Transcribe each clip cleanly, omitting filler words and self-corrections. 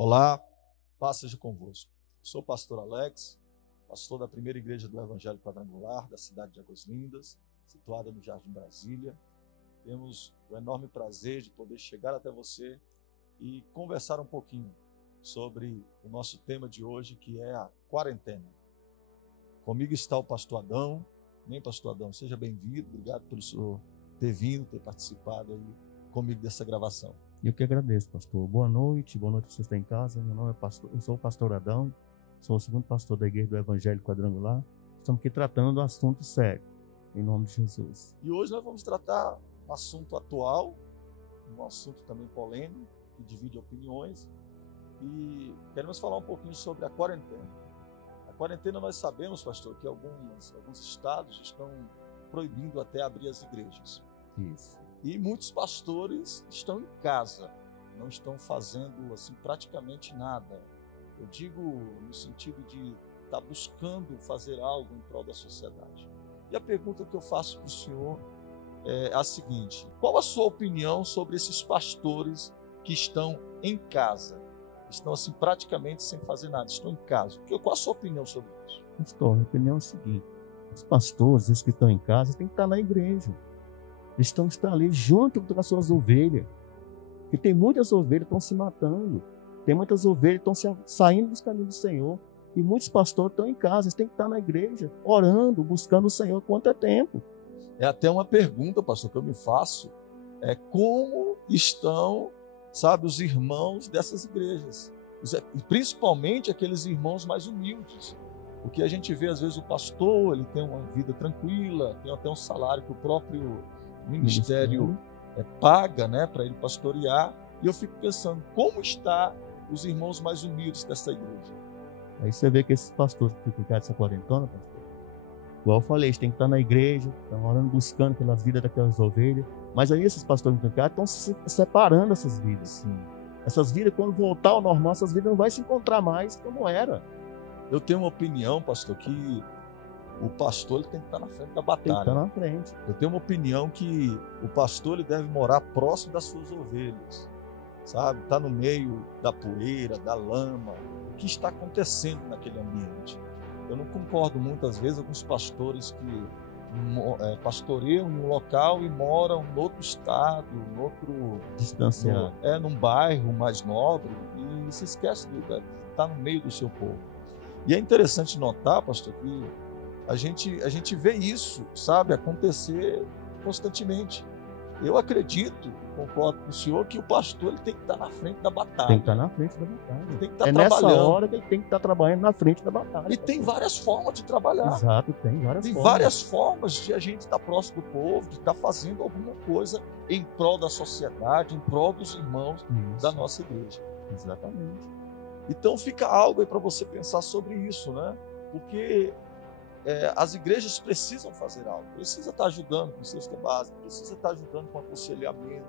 Olá, paz seja convosco. Sou o pastor Alex, pastor da primeira igreja do Evangelho Quadrangular, da cidade de Águas Lindas, situada no Jardim Brasília. Temos o enorme prazer de poder chegar até você e conversar um pouquinho sobre o nosso tema de hoje, que é a quarentena. Comigo está o pastor Adão. Bem, pastor Adão, seja bem-vindo. Obrigado pelo senhor ter vindo, ter participado aí comigo dessa gravação. Eu que agradeço, pastor. Boa noite para você que está em casa. Meu nome é pastor, eu sou o pastor Adão, sou o segundo pastor da igreja do Evangelho Quadrangular. Estamos aqui tratando de um assunto sério, em nome de Jesus. E hoje nós vamos tratar um assunto atual, um assunto também polêmico, que divide opiniões, e queremos falar um pouquinho sobre a quarentena. A quarentena, nós sabemos, pastor, que alguns estados estão proibindo até abrir as igrejas. Isso. E muitos pastores estão em casa, não estão fazendo assim praticamente nada. Eu digo no sentido de estar buscando fazer algo em prol da sociedade. E a pergunta que eu faço para o senhor é a seguinte: qual a sua opinião sobre esses pastores que estão em casa? Estão assim praticamente sem fazer nada, estão em casa. Qual a sua opinião sobre isso? Pastor, a opinião é a seguinte: os pastores, esses que estão em casa, têm que estar na igreja. Eles estão ali junto com as suas ovelhas. Porque tem muitas ovelhas que estão se matando. Tem muitas ovelhas que estão saindo dos caminhos do Senhor. E muitos pastores estão em casa. Eles têm que estar na igreja, orando, buscando o Senhor quanto é tempo. É até uma pergunta, pastor, que eu me faço. É como estão, os irmãos dessas igrejas. Principalmente aqueles irmãos mais humildes. Porque a gente vê, às vezes, o pastor, ele tem uma vida tranquila, tem até um salário que o próprio ministério paga, né, para ele pastorear, e eu fico pensando, como está os irmãos mais humildes dessa igreja? Aí você vê que esses pastores que ficam em casa dessa quarentena, pastor, igual eu falei, eles têm que estar na igreja, estão orando, buscando pelas vidas daquelas ovelhas, mas aí esses pastores que ficam em casa estão se separando essas vidas. Sim. Essas vidas, quando voltar ao normal, essas vidas não vão se encontrar mais como era. Eu tenho uma opinião, pastor, que o pastor ele tem que estar na frente da batalha. Tem que estar na frente. Eu tenho uma opinião que o pastor ele deve morar próximo das suas ovelhas, sabe? Está no meio da poeira, da lama, o que está acontecendo naquele ambiente. Eu não concordo muitas vezes com os pastores que pastoreiam em um local e moram em outro estado, em outro distanciado, num bairro mais nobre, e se esquece de estar no meio do seu povo. E é interessante notar, pastor, que a gente vê isso, acontecer constantemente. Eu acredito, concordo com o senhor, que o pastor ele tem que estar na frente da batalha. Tem que estar na frente da batalha. Ele tem que estar trabalhando. Nessa hora que ele tem que estar trabalhando na frente da batalha. E tem várias formas de trabalhar. Exato, tem várias formas. Tem várias formas de a gente estar próximo do povo, de estar fazendo alguma coisa em prol da sociedade, em prol dos irmãos da nossa igreja. Exatamente. Então fica algo aí para você pensar sobre isso, né? Porque as igrejas precisam fazer algo, precisa estar ajudando com cesta básica, precisa estar ajudando com aconselhamento,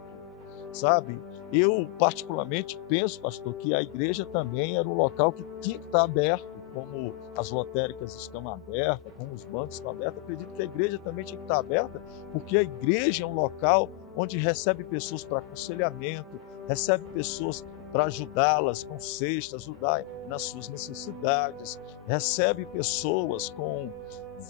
Eu particularmente penso, pastor, que a igreja também era um local que tinha que estar aberto, como as lotéricas estão abertas, como os bancos estão abertos. Acredito que a igreja também tinha que estar aberta, porque a igreja é um local onde recebe pessoas para aconselhamento, recebe pessoas para ajudá-las com cestas, ajudar nas suas necessidades, recebe pessoas com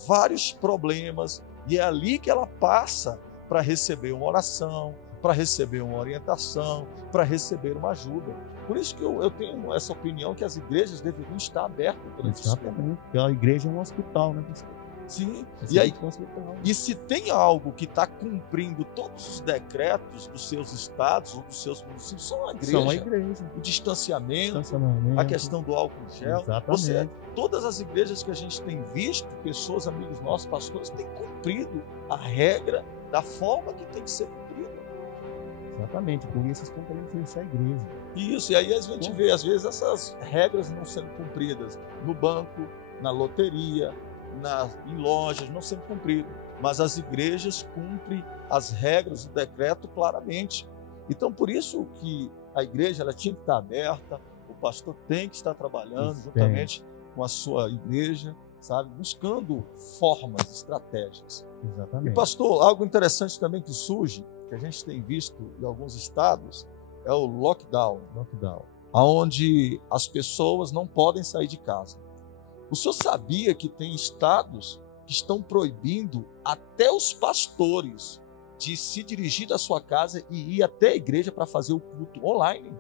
vários problemas, e é ali que ela passa para receber uma oração, para receber uma orientação, para receber uma ajuda. Por isso que eu tenho essa opinião que as igrejas deveriam estar abertas durante esse tempo. Exatamente, porque a igreja é um hospital, né, pastor? Sim, e se tem algo que está cumprindo todos os decretos dos seus estados ou dos seus municípios, são a igreja. O distanciamento, a questão do álcool em gel. Exatamente. Todas as igrejas que a gente tem visto, pessoas, amigos nossos, pastores, têm cumprido a regra da forma que tem que ser cumprida. Exatamente, por isso estão querendo fechar a igreja. Isso, e aí a gente vê, às vezes, essas regras não sendo cumpridas no banco, na loteria, em lojas, não sendo cumprido, mas as igrejas cumprem as regras do decreto claramente. Então, por isso que a igreja ela tinha que estar aberta, o pastor tem que estar trabalhando juntamente com a sua igreja, buscando formas, estratégias. Exatamente. E pastor, algo interessante também que surge, que a gente tem visto em alguns estados, é o lockdown. onde as pessoas não podem sair de casa. O senhor sabia que tem estados que estão proibindo até os pastores de se dirigir da sua casa e ir até a igreja para fazer o culto online?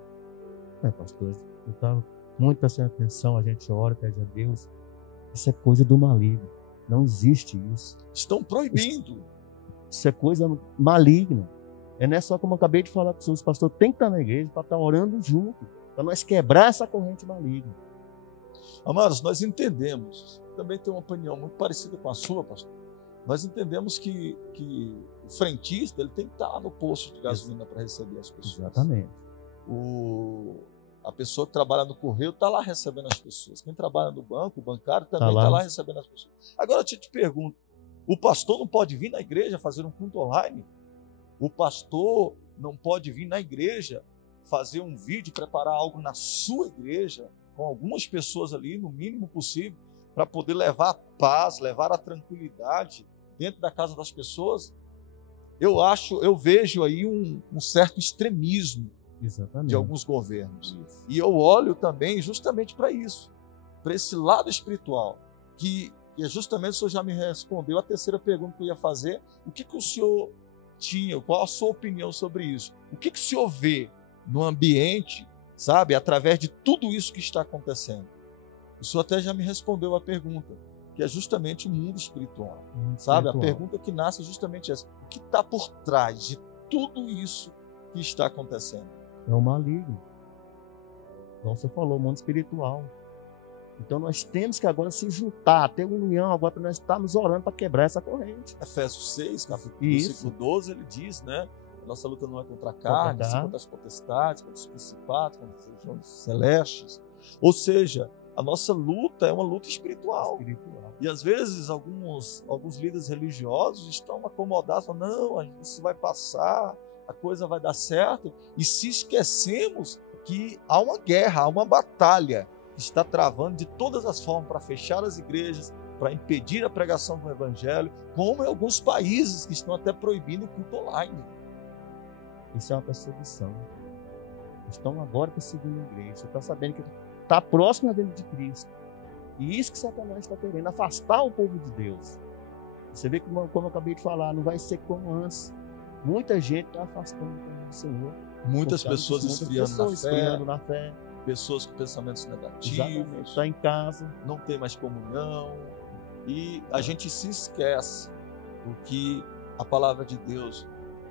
Pastor, eu estava muito prestando atenção, a gente ora, pede a Deus. Isso é coisa do maligno. Não existe isso. Estão proibindo. Isso é coisa maligna. Não é só como eu acabei de falar para os pastores, tem que estar na igreja para estar orando junto, para nós quebrar essa corrente maligna. Amados, nós entendemos, também tem uma opinião muito parecida com a sua, pastor. Nós entendemos que o frentista ele tem que estar lá no posto de gasolina para receber as pessoas. Exatamente. A pessoa que trabalha no correio está lá recebendo as pessoas. Quem trabalha no banco, o bancário, também está lá recebendo as pessoas. Agora eu te pergunto, o pastor não pode vir na igreja fazer um culto online? O pastor não pode vir na igreja fazer um vídeo, preparar algo na sua igreja, com algumas pessoas ali, no mínimo possível, para poder levar a paz, levar a tranquilidade dentro da casa das pessoas? Eu vejo aí um certo extremismo. Exatamente. De alguns governos. Isso. E eu olho também justamente para isso, para esse lado espiritual, que é justamente o senhor já me respondeu a terceira pergunta que eu ia fazer. O que o senhor tinha, qual a sua opinião sobre isso? O que o senhor vê no ambiente, sabe, através de tudo isso que está acontecendo? O senhor até já me respondeu a pergunta, que é justamente o mundo espiritual, sabe? A pergunta que nasce é justamente essa. O que está por trás de tudo isso que está acontecendo? É o maligno. Como você falou, o mundo espiritual. Então nós temos que agora se juntar, ter união agora para nós estarmos orando para quebrar essa corrente. Efésios 6, versículo 12, ele diz, né? A nossa luta não é contra a carne, mas contra as potestades, contra os principados, contra as regiões celestes. Ou seja, a nossa luta é uma luta espiritual. E às vezes alguns líderes religiosos estão acomodados, falam, não, isso vai passar, a coisa vai dar certo, e se esquecemos que há uma guerra, há uma batalha que está travando de todas as formas para fechar as igrejas, para impedir a pregação do evangelho, como em alguns países que estão até proibindo o culto online. Isso é uma perseguição. Estão agora perseguindo a igreja. Você está sabendo que está próximo à vinda de Cristo. E isso que Satanás está querendo, afastar o povo de Deus. Você vê como eu acabei de falar, não vai ser como antes. Muita gente está afastando do Senhor. Muitas pessoas esfriando na fé. Pessoas com pensamentos negativos. Está em casa. Não tem mais comunhão. E a gente se esquece do que a palavra de Deus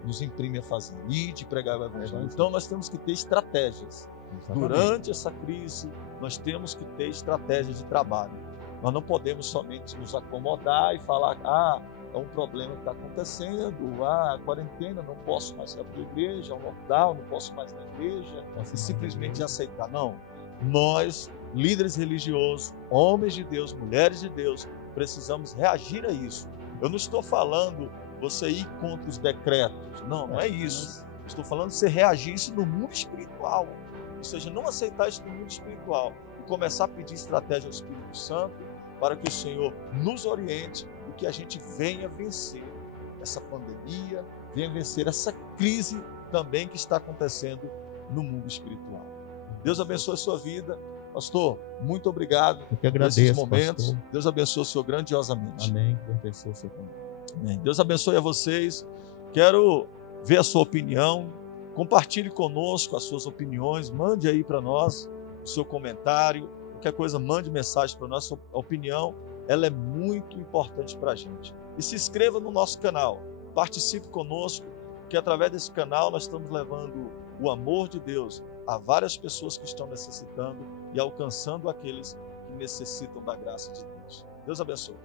nos imprime a fazer. E de pregar o evangelho. Então nós temos que ter estratégias. Durante essa crise, nós temos que ter estratégias de trabalho. Nós não podemos somente nos acomodar e falar, é um problema que está acontecendo, a quarentena, não posso mais ir para a igreja, um lockdown, não posso mais ir na igreja, e simplesmente aceitar. Não, nós, líderes religiosos, homens de Deus, mulheres de Deus, precisamos reagir a isso. Eu não estou falando você ir contra os decretos, não é isso. Eu estou falando de você reagir isso no mundo espiritual, ou seja, não aceitar isso no mundo espiritual e começar a pedir estratégia ao Espírito Santo para que o Senhor nos oriente e que a gente venha vencer essa pandemia, venha vencer essa crise também que está acontecendo no mundo espiritual. Deus abençoe a sua vida. Pastor, muito obrigado por esses momentos. Pastor. Deus abençoe o senhor grandiosamente. Amém. Deus abençoe o senhor também. Amém. Deus abençoe a vocês. Quero ver a sua opinião. Compartilhe conosco as suas opiniões. Mande aí para nós o seu comentário. Qualquer coisa, mande mensagem para nós. Sua opinião, ela é muito importante para a gente. E se inscreva no nosso canal. Participe conosco, que através desse canal nós estamos levando o amor de Deus a várias pessoas que estão necessitando e alcançando aqueles que necessitam da graça de Deus. Deus abençoe.